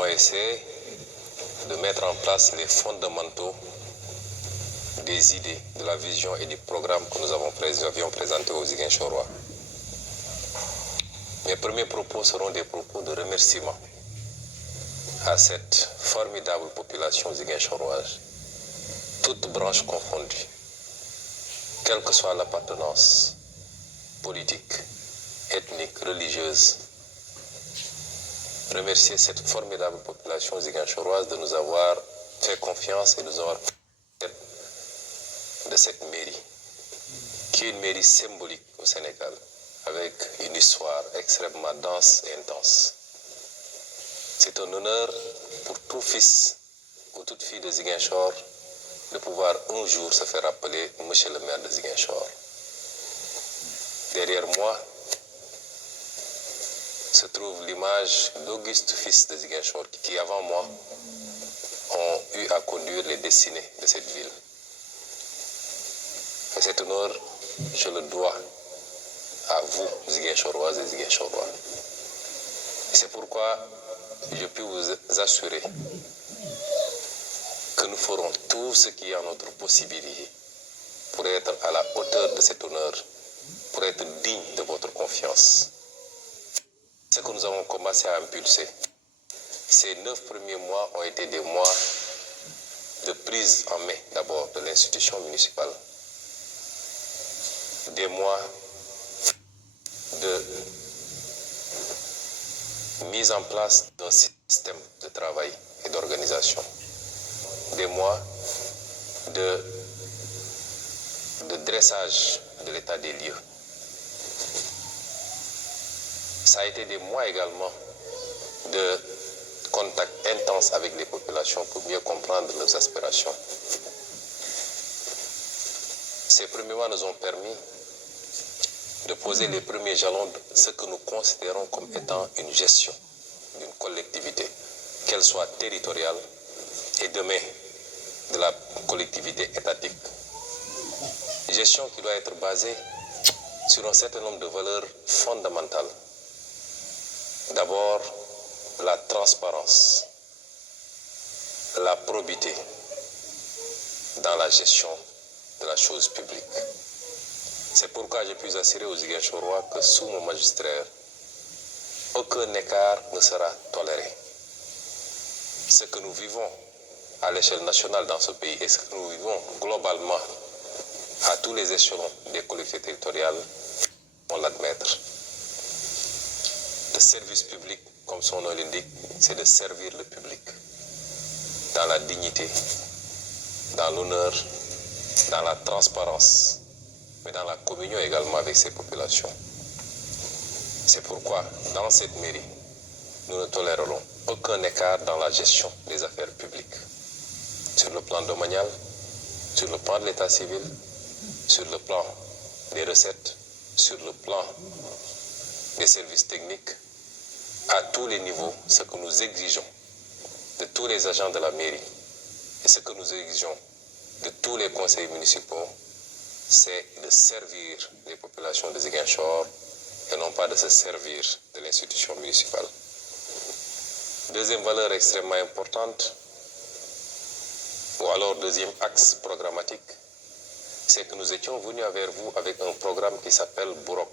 On essaie de mettre en place les fondamentaux des idées, de la vision et du programme que nous avions présenté aux Ziguinchorois. Mes premiers propos seront des propos de remerciement à cette formidable population ziguinchoroise, toutes branches confondues, quelle que soit l'appartenance politique, ethnique, religieuse. Remercier cette formidable population ziguinchoroise de nous avoir fait confiance et de nous avoir fait de cette mairie, qui est une mairie symbolique au Sénégal, avec une histoire extrêmement dense et intense. C'est un honneur pour tout fils ou toute fille de Ziguinchor de pouvoir un jour se faire appeler Monsieur le maire de Ziguinchor. Derrière moi se trouve l'image d'Auguste fils de Ziguinchor qui, avant moi, ont eu à conduire les destinées de cette ville. Et cet honneur, je le dois à vous, Ziguinchoroises et Ziguinchorois. C'est pourquoi je puis vous assurer que nous ferons tout ce qui est en notre possibilité pour être à la hauteur de cet honneur, pour être digne de votre confiance. Ce que nous avons commencé à impulser, ces 9 premiers mois ont été des mois de prise en main d'abord de l'institution municipale, des mois de mise en place d'un système de travail et d'organisation, des mois de dressage de l'état des lieux. Ça a été des mois également de contact intense avec les populations pour mieux comprendre leurs aspirations. Ces premiers mois nous ont permis de poser les premiers jalons de ce que nous considérons comme étant une gestion d'une collectivité, qu'elle soit territoriale et demain de la collectivité étatique. Une gestion qui doit être basée sur un certain nombre de valeurs fondamentales. D'abord, la transparence, la probité dans la gestion de la chose publique. C'est pourquoi je puis assurer aux Ziguinchorois que sous mon magistère, aucun écart ne sera toléré. Ce que nous vivons à l'échelle nationale dans ce pays et ce que nous vivons globalement à tous les échelons des collectivités territoriales, on l'admettre. Le service public, comme son nom l'indique, c'est de servir le public dans la dignité, dans l'honneur, dans la transparence, mais dans la communion également avec ces populations. C'est pourquoi, dans cette mairie, nous ne tolérerons aucun écart dans la gestion des affaires publiques, sur le plan domanial, sur le plan de l'état civil, sur le plan des recettes, sur le plan des services techniques, à tous les niveaux. Ce que nous exigeons de tous les agents de la mairie et ce que nous exigeons de tous les conseils municipaux, c'est de servir les populations de Ziguinchor et non pas de se servir de l'institution municipale. Deuxième valeur extrêmement importante, ou alors deuxième axe programmatique, c'est que nous étions venus vers vous avec un programme qui s'appelle Bourok.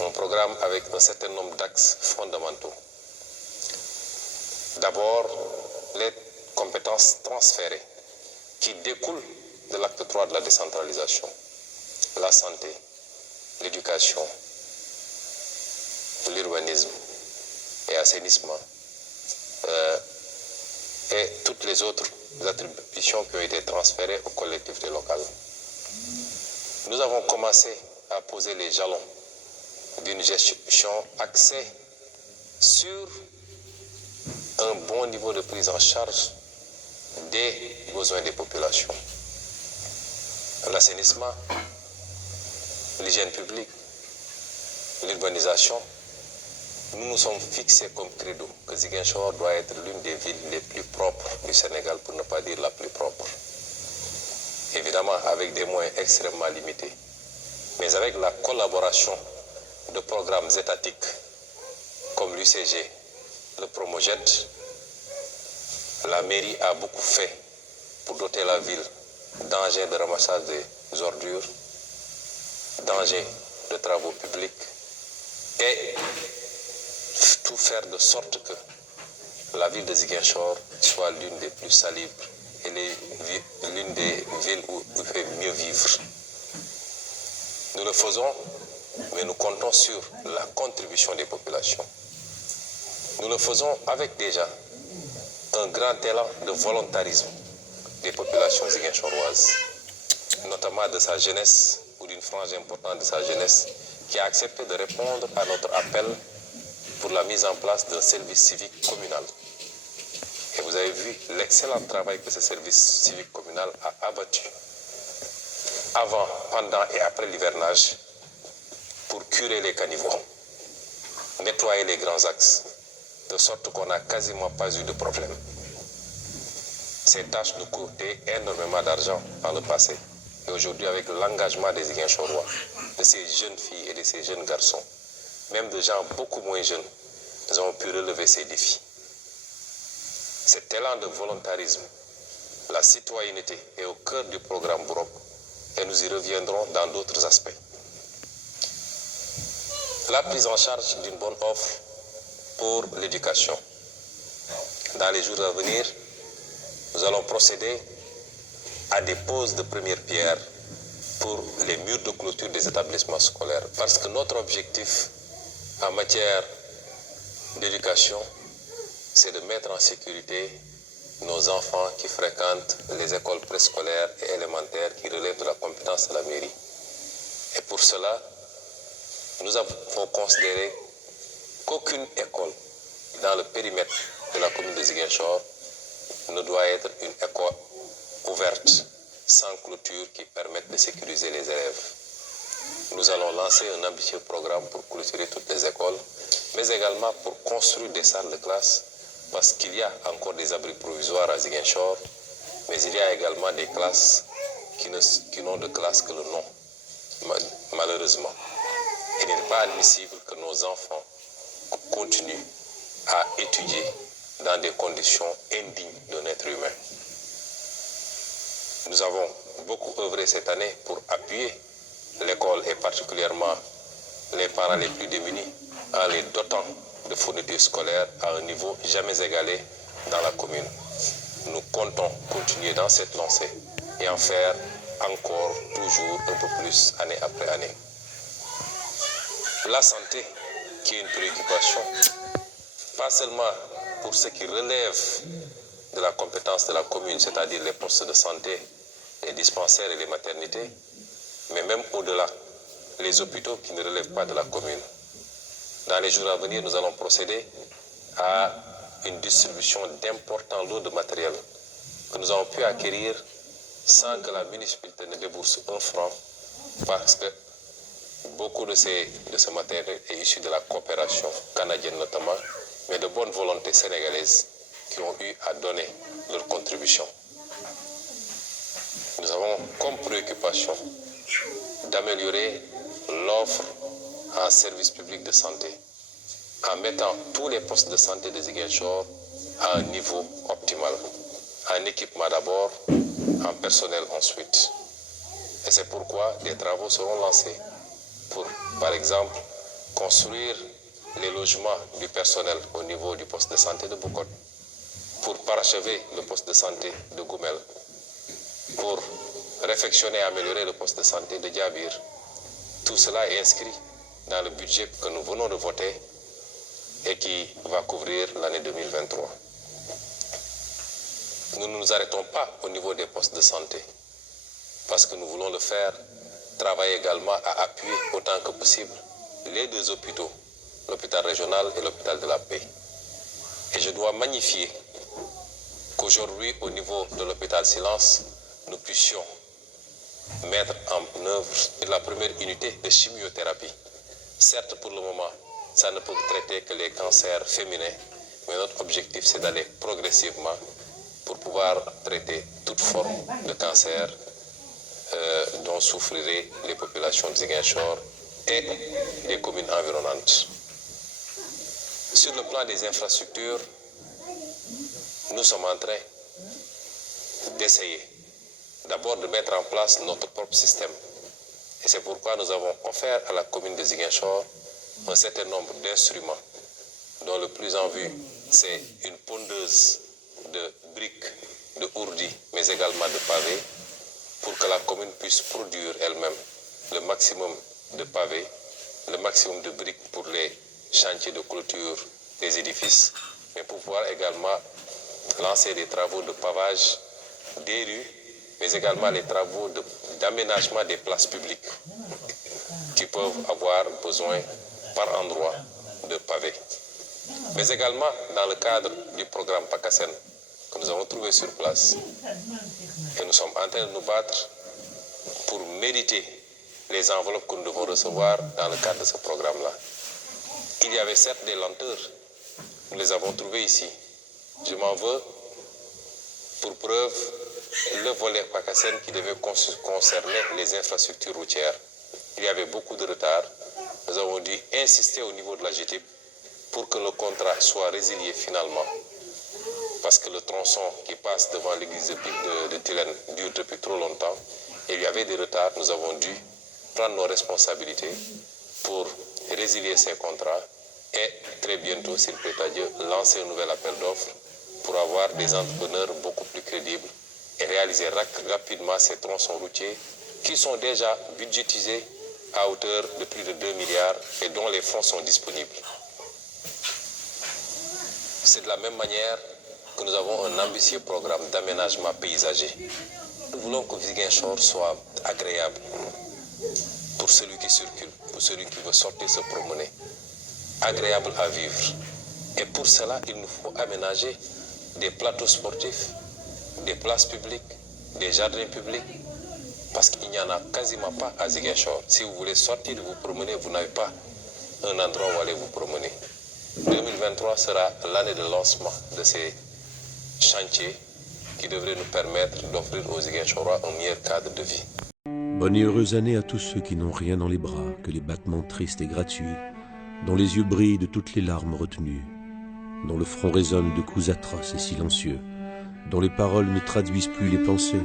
Un programme avec un certain nombre d'axes fondamentaux. D'abord, les compétences transférées qui découlent de l'acte 3 de la décentralisation. La santé, l'éducation, l'urbanisme et assainissement et toutes les autres attributions qui ont été transférées aux collectivités locales. Nous avons commencé à poser les jalons d'une gestion axée sur un bon niveau de prise en charge des besoins des populations. L'assainissement, l'hygiène publique, l'urbanisation, nous nous sommes fixés comme credo que Ziguinchor doit être l'une des villes les plus propres du Sénégal, pour ne pas dire la plus propre. Évidemment, avec des moyens extrêmement limités, mais avec la collaboration de programmes étatiques comme l'UCG, le Promoged, la mairie a beaucoup fait pour doter la ville d'engins de ramassage des ordures, d'engins de travaux publics et tout faire de sorte que la ville de Ziguinchor soit l'une des plus salubres et l'une des villes où il fait mieux vivre. Nous le faisons, mais nous comptons sur la contribution des populations. Nous le faisons avec déjà un grand élan de volontarisme des populations ziguinchoroises, notamment de sa jeunesse ou d'une frange importante de sa jeunesse qui a accepté de répondre à notre appel pour la mise en place d'un service civique communal. Et vous avez vu l'excellent travail que ce service civique communal a abattu avant, pendant et après l'hivernage pour curer les caniveaux, nettoyer les grands axes, de sorte qu'on n'a quasiment pas eu de problème. Ces tâches nous coûtaient énormément d'argent par le passé. Et aujourd'hui, avec l'engagement des Ziguinchorois, de ces jeunes filles et de ces jeunes garçons, même de gens beaucoup moins jeunes, nous avons pu relever ces défis. Cet élan de volontarisme, la citoyenneté est au cœur du programme Bourok et nous y reviendrons dans d'autres aspects. La prise en charge d'une bonne offre pour l'éducation. Dans les jours à venir, nous allons procéder à des poses de première pierre pour les murs de clôture des établissements scolaires. Parce que notre objectif en matière d'éducation, c'est de mettre en sécurité nos enfants qui fréquentent les écoles préscolaires et élémentaires qui relèvent de la compétence de la mairie. Et pour cela, nous avons considéré qu'aucune école dans le périmètre de la commune de Ziguinchor ne doit être une école ouverte sans clôture qui permette de sécuriser les élèves. Nous allons lancer un ambitieux programme pour clôturer toutes les écoles, mais également pour construire des salles de classe, parce qu'il y a encore des abris provisoires à Ziguinchor, mais il y a également des classes qui n'ont de classe que le nom, malheureusement. Il n'est pas admissible que nos enfants continuent à étudier dans des conditions indignes d'un être humain. Nous avons beaucoup œuvré cette année pour appuyer l'école et particulièrement les parents les plus démunis en les dotant de fournitures scolaires à un niveau jamais égalé dans la commune. Nous comptons continuer dans cette lancée et en faire encore toujours un peu plus année après année. La santé, qui est une préoccupation, pas seulement pour ce qui relève de la compétence de la commune, c'est-à-dire les postes de santé, les dispensaires et les maternités, mais même au-delà, les hôpitaux qui ne relèvent pas de la commune. Dans les jours à venir, nous allons procéder à une distribution d'importants lots de matériel que nous avons pu acquérir sans que la municipalité ne débourse un franc, parce que beaucoup de ce matériel est issu de la coopération canadienne notamment, mais de bonne volonté sénégalaise qui ont eu à donner leur contribution. Nous avons comme préoccupation d'améliorer l'offre en service public de santé en mettant tous les postes de santé de Ziguinchor à un niveau optimal, en équipement d'abord, en personnel ensuite. Et c'est pourquoi des travaux seront lancés pour, par exemple, construire les logements du personnel au niveau du poste de santé de Boucotte, pour parachever le poste de santé de Goumel, pour réfectionner et améliorer le poste de santé de Diabir. Tout cela est inscrit dans le budget que nous venons de voter et qui va couvrir l'année 2023. Nous ne nous arrêtons pas au niveau des postes de santé, parce que nous voulons le faire travailler également à appuyer autant que possible les deux hôpitaux, l'hôpital régional et l'hôpital de la Paix. Et je dois magnifier qu'aujourd'hui, au niveau de l'hôpital Silence, nous puissions mettre en œuvre la première unité de chimiothérapie. Certes, pour le moment, ça ne peut traiter que les cancers féminins, mais notre objectif, c'est d'aller progressivement pour pouvoir traiter toute forme de cancer dont souffriraient les populations de Ziguinchor et des communes environnantes. Sur le plan des infrastructures, nous sommes en train d'essayer d'abord de mettre en place notre propre système. Et c'est pourquoi nous avons offert à la commune de Ziguinchor un certain nombre d'instruments, dont le plus en vue, c'est une pondeuse de briques, de ourdi, mais également de pavés, pour que la commune puisse produire elle-même le maximum de pavés, le maximum de briques pour les chantiers de clôture des édifices, mais pour pouvoir également lancer des travaux de pavage des rues, mais également les travaux d'aménagement des places publiques qui peuvent avoir besoin par endroit de pavés. Mais également dans le cadre du programme PACASEN que nous avons trouvé sur place. Et nous sommes en train de nous battre pour mériter les enveloppes que nous devons recevoir dans le cadre de ce programme-là. Il y avait certes des lenteurs, nous les avons trouvées ici. Je m'en veux pour preuve le volet PACASEN qui devait concerner les infrastructures routières. Il y avait beaucoup de retard. Nous avons dû insister au niveau de la GTIP pour que le contrat soit résilié finalement. Parce que le tronçon qui passe devant l'église de Tilène dure depuis trop longtemps. Et il y avait des retards. Nous avons dû prendre nos responsabilités pour résilier ces contrats et très bientôt, s'il plaît à Dieu, lancer un nouvel appel d'offres pour avoir des entrepreneurs beaucoup plus crédibles et réaliser rapidement ces tronçons routiers qui sont déjà budgétisés à hauteur de plus de 2 milliards et dont les fonds sont disponibles. C'est de la même manière que nous avons un ambitieux programme d'aménagement paysager. Nous voulons que Ziguinchor soit agréable pour celui qui circule, pour celui qui veut sortir se promener, agréable à vivre. Et pour cela, il nous faut aménager des plateaux sportifs, des places publiques, des jardins publics, parce qu'il n'y en a quasiment pas à Ziguinchor. Si vous voulez sortir de vous promener, vous n'avez pas un endroit où aller vous promener. 2023 sera l'année de lancement de ces chantiers qui devraient nous permettre d'offrir aux Ziguinchorois un meilleur cadre de vie. Bonne et heureuse année à tous ceux qui n'ont rien dans les bras que les battements tristes et gratuits, dont les yeux brillent de toutes les larmes retenues, dont le front résonne de coups atroces et silencieux, dont les paroles ne traduisent plus les pensées,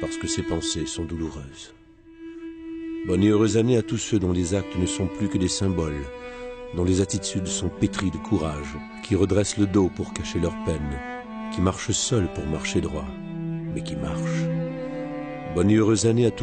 parce que ces pensées sont douloureuses. Bonne et heureuse année à tous ceux dont les actes ne sont plus que des symboles, dont les attitudes sont pétries de courage, qui redressent le dos pour cacher leur peine, qui marchent seuls pour marcher droit, mais qui marchent. Bonne et heureuse année à tous les